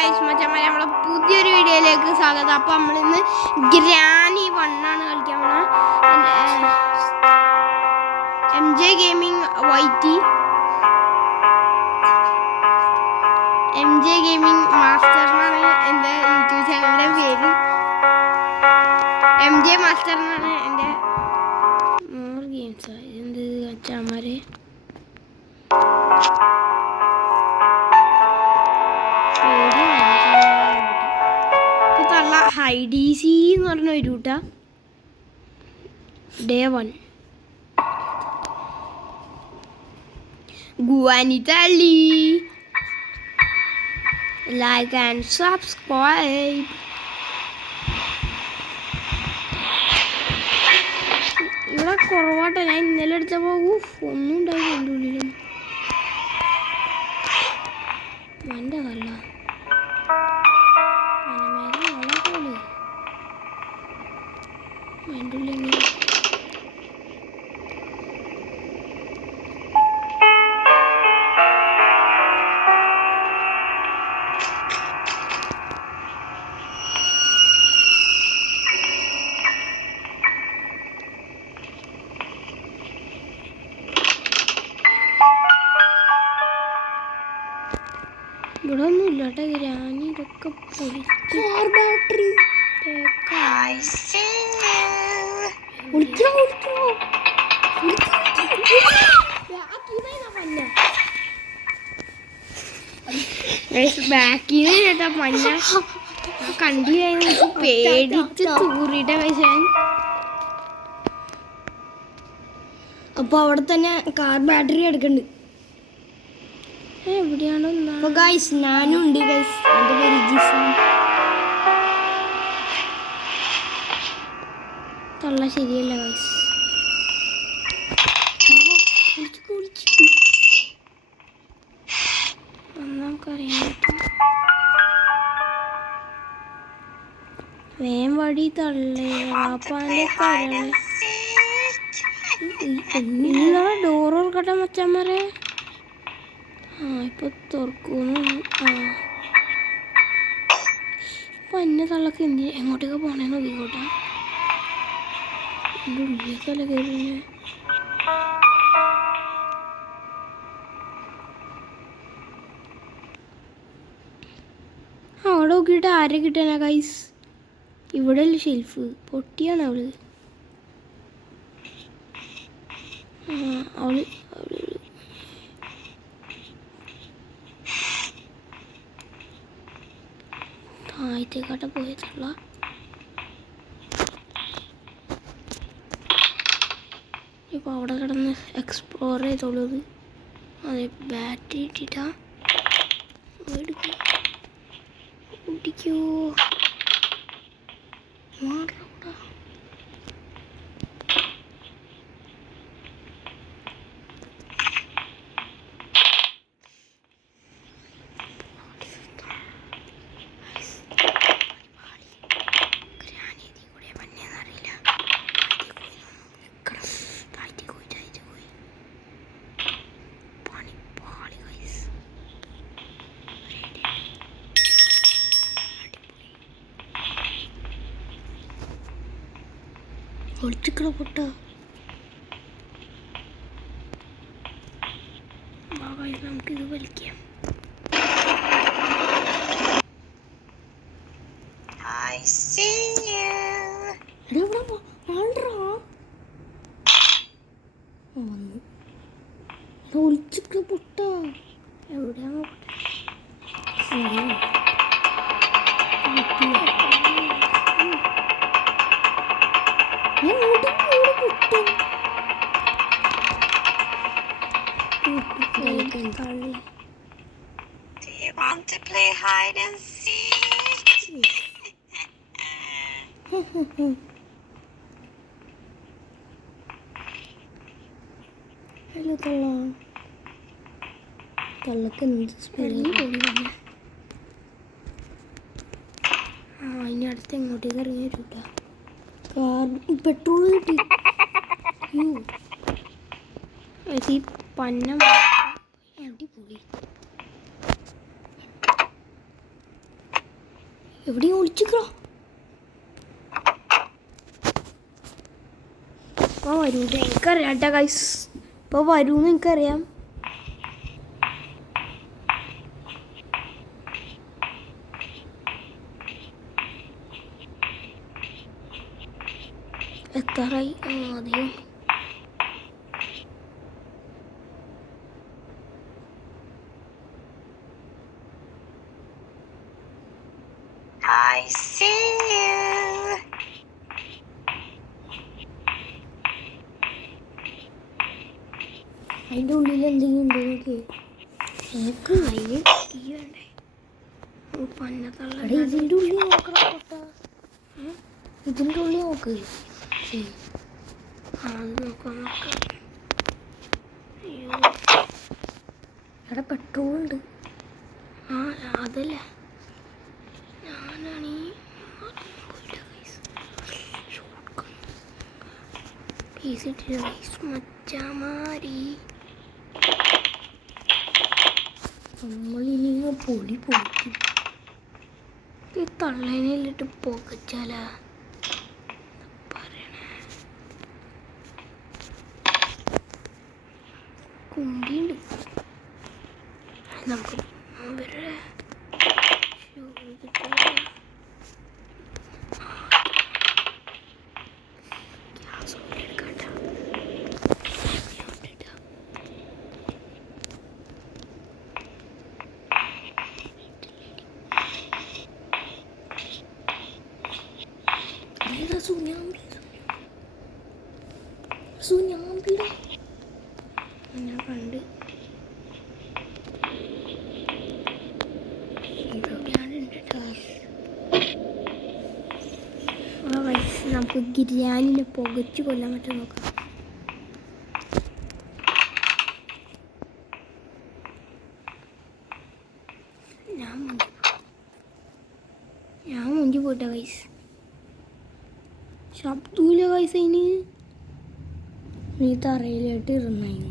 Guys മച്ചന്മാരെ നമ്മളെ പുതിയൊരു വീഡിയോയിലേക്ക് സ്വാഗതം. അപ്പോൾ നമ്മളിന്ന് ഗ്രാനി 1 ആണ് കളിക്കാൻ പോണത്. MJ gaming YT, MJ gaming master എന്നാണ് എൻ്റെ യൂട്യൂബ് ചാനലിൻ്റെ പേര്. MJ മാസ്റ്റർ എന്നാണ് എൻ്റെ മോർ ഗെയിംസ്. ഇതെന്ത് മച്ചന്മാരെ, IDC എന്ന് പറഞ്ഞ ഒരു കൂട്ട ഡേ 1 ഗുവാനിറ്റലി ലൈക്ക് ആൻഡ് സബ്സ്ക്രൈബ്. ഇവിടെ കുറവാട്ടോ, ഞാൻ ഇന്നലെ എടുത്തപ്പോൾ ഒന്നും ഉണ്ടായില്ല എൻ്റെ ഉള്ളിലും. എൻ്റെ കല്ല ഇവിടെ ഒന്നും ഇല്ല കേട്ടോ. ഗ്രാനി ഇതൊക്കെ ബാക്കിന്ന് കേട്ടാ മഞ്ഞ കണ്ടു കഴിഞ്ഞ പേടിച്ച് തൂറിട്ട പൈസ. അപ്പൊ അവിടെ തന്നെ കാർ ബാറ്ററി എടുക്കണ്ട്. എവിടെയാണോ ഞാനും ഉണ്ട് ഗൈസ്. എൻ്റെ പേര് ജിസാൻ. തള്ള ശരിയല്ല ഗൈസ്. നമുക്കറിയാൻ പറ്റും. വേം വടി തള്ളേ വാപ്പാൻ്റെ തള്ളേ. ഡോർ ഓർക്കട്ടെ മച്ചന്മാരെ. ഇപ്പൊ തുറക്കുന്നു. ഇപ്പൊ എന്നെ തള്ളക്ക് എങ്ങോട്ടേക്ക് പോണേ നോക്കിക്കോട്ടെ. എൻ്റെ ഉള്ളിലേക്കല്ല കയറുന്നേ. അവിടെ നോക്കിയിട്ട് ആരെ കിട്ടാനാ ഗൈസ്? ഇവിടെ അല്ലേ ഷെൽഫ്? പൊട്ടിയാണ് അവള്. അവള് താഴത്തേക്കാട്ട പോയതുള്ള. ഇപ്പോൾ അവിടെ കിടന്ന് എക്സ്പ്ലോർ ചെയ്തോളൂ. അതെ, ബാറ്ററി ഇട്ടിട്ടാ ഓടിക്കോ. ഒളിച്ചിക്കണ പൊട്ട നമുക്കിത് വലിക്കാം. ഒളിച്ചിക്കണ പൊട്ട എവിടെയാ Do you want to play hide and seek? Hello തള്ള. തള്ളക്ക് എന്ത് സ്മെല്ല്? ഇനി അടുത്ത് എങ്ങോട്ടേക്ക് ഇറങ്ങി വരൂട്ടാ. കാർ പെട്രോൾ കിട്ടി. ഈ പന്നം എവിടെ പോയി? എവിടെയും ഒളിച്ചിക്കോ. ഇപ്പോൾ വരൂല എനിക്കറിയാം കേട്ടോ ഗൈസ്. ഇപ്പോൾ വരുമെന്ന് എനിക്കറിയാം. എത്താറായി ആദ്യം. I see you. അതിൻ്റെ ഉള്ളിൽ എന്തെങ്കിലും ഉണ്ടോ നോക്കി. നോക്ക് അതിന് കീ വേണ്ടേ. പന്നത്തുള്ള എടാ ഇതിൻ്റെ ഉള്ളിൽ നോക്കണം പൊട്ടാ. ഇതിൻ്റെ ഉള്ളിൽ നോക്ക്. അത് നോക്കാം നോക്കാം. അയ്യോ എടാ പെട്രോൾ ഉണ്ട്. ആ അതല്ല ഞാനാണ് മച്ചാമാരി. നമ്മളിനി പൊടി പൊടിക്കും. ഈ തള്ളേനിലിട്ട് പോകച്ചാലാ പറയണേ. കുണ്ടിയുണ്ട് നമുക്ക് അവരുടെ സുനാമ്പിട ഞാൻ കണ്ട് നമുക്ക് ബിരിയാണിനെ പുകച്ചു കൊല്ലാൻ പറ്റും നോക്കാം. ഞാൻ മുഞ്ചി പോട്ടെ വയസ്സ്. ശബ്ദൂല വയസ്സ് അതിന്. നീ തറയിലായിട്ട് ഇരുന്നായി.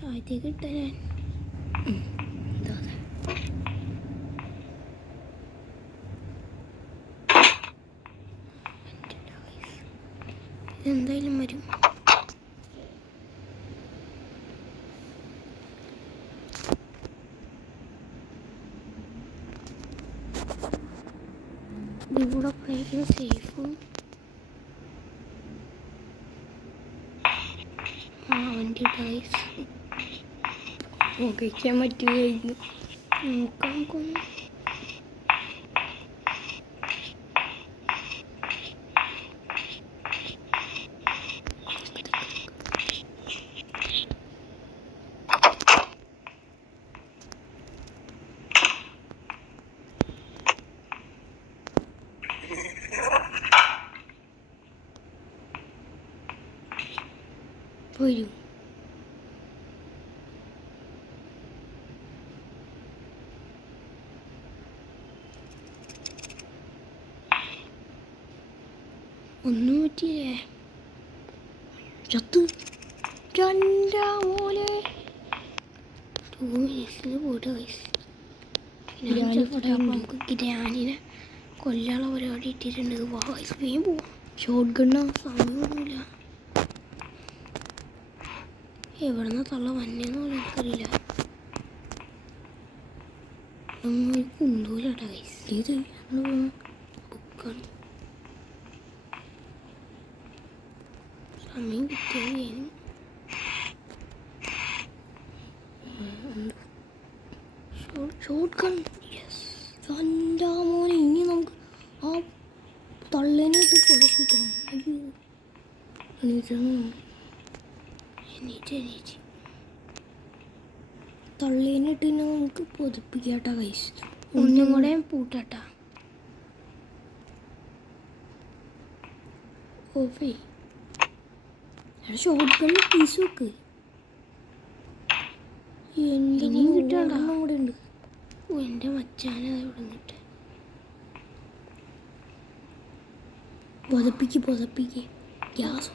കാറ്റേക്ക് ഇട്ട ഞാൻ എന്താ ഇതെന്തായാലും വരും. ഇതിവിടെ ഭയങ്കര സേഫും. ആ വണ്ടി ടൈസ് പുകയ്ക്കാൻ പറ്റുകയായിരുന്നു. നോക്കാം നമുക്കൊന്ന്. വരൂ. ഒന്നും പറ്റിയില്ലേ. ചത്ത് ചണ്ടാ മോനെ. 2 മിനിറ്റ്സിൽ പോയിട്ട് വയസ്സ്. ഗ്രാനി നമുക്ക് ഗ്രാനിനെ കൊല്ലാനുള്ള പരിപാടി ഇട്ടിട്ടുണ്ട്. വയസ്സ് വേഗം പോവാം. ഷോട്ട് ഗണ്ണാ. സമയമൊന്നുമില്ല. എവിടെന്നാ തള്ള വന്നേന്ന് പോലും എനിക്കറിയില്ല. നമ്മൾ കുന്തൂലട്ടാ വയസ്സ്. ഇത് ബുക്കാണ്. സമയം കിട്ടിയത് ഷോട്ട് ഗൺ. ചണ്ടാ മോനെ. ഇനി നമുക്ക് ആ തള്ളേനായിട്ട് പുറപ്പിക്കണം. അയ്യോ എണീറ്റ് തള്ളേനിട്ട് തന്നെ നമുക്ക് പൊതിപ്പിക്കാട്ടാ വയസ്സ്. ഒന്നും കൂടെ പൂട്ടാട്ടാ. ഓഫേ ഷോട്ട് ഗണ്ണ് പീസ് വെക്ക്. ഇനിയും കിട്ടണ്ട. കൂടെ ഉണ്ട്. എൻ്റെ മച്ചാനെ ഇവിടെ നിന്നിട്ട് പൊതപ്പിക്ക്. ഗ്യാസ്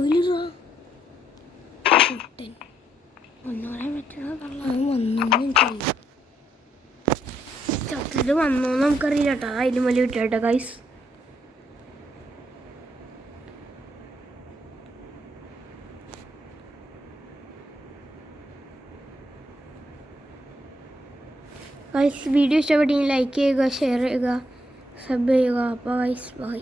ഓയിൽ ഇടാ. ഒന്നും പറയാൻ പറ്റുന്ന കള്ള അവൻ വന്നോന്ന് എനിക്കറിയില്ല. ചത്തിട്ട് വന്നോന്ന് നമുക്കറിയില്ല കേട്ടോ. അതിലും വലിയ വിട്ടോ ഗൈസ്. ഗൈസ് വീഡിയോ ഇഷ്ടപ്പെട്ടെങ്കിൽ ലൈക്ക് ചെയ്യുക, ഷെയർ ചെയ്യുക, സബ് ചെയ്യുക. അപ്പോൾ ഗൈസ് ബൈ.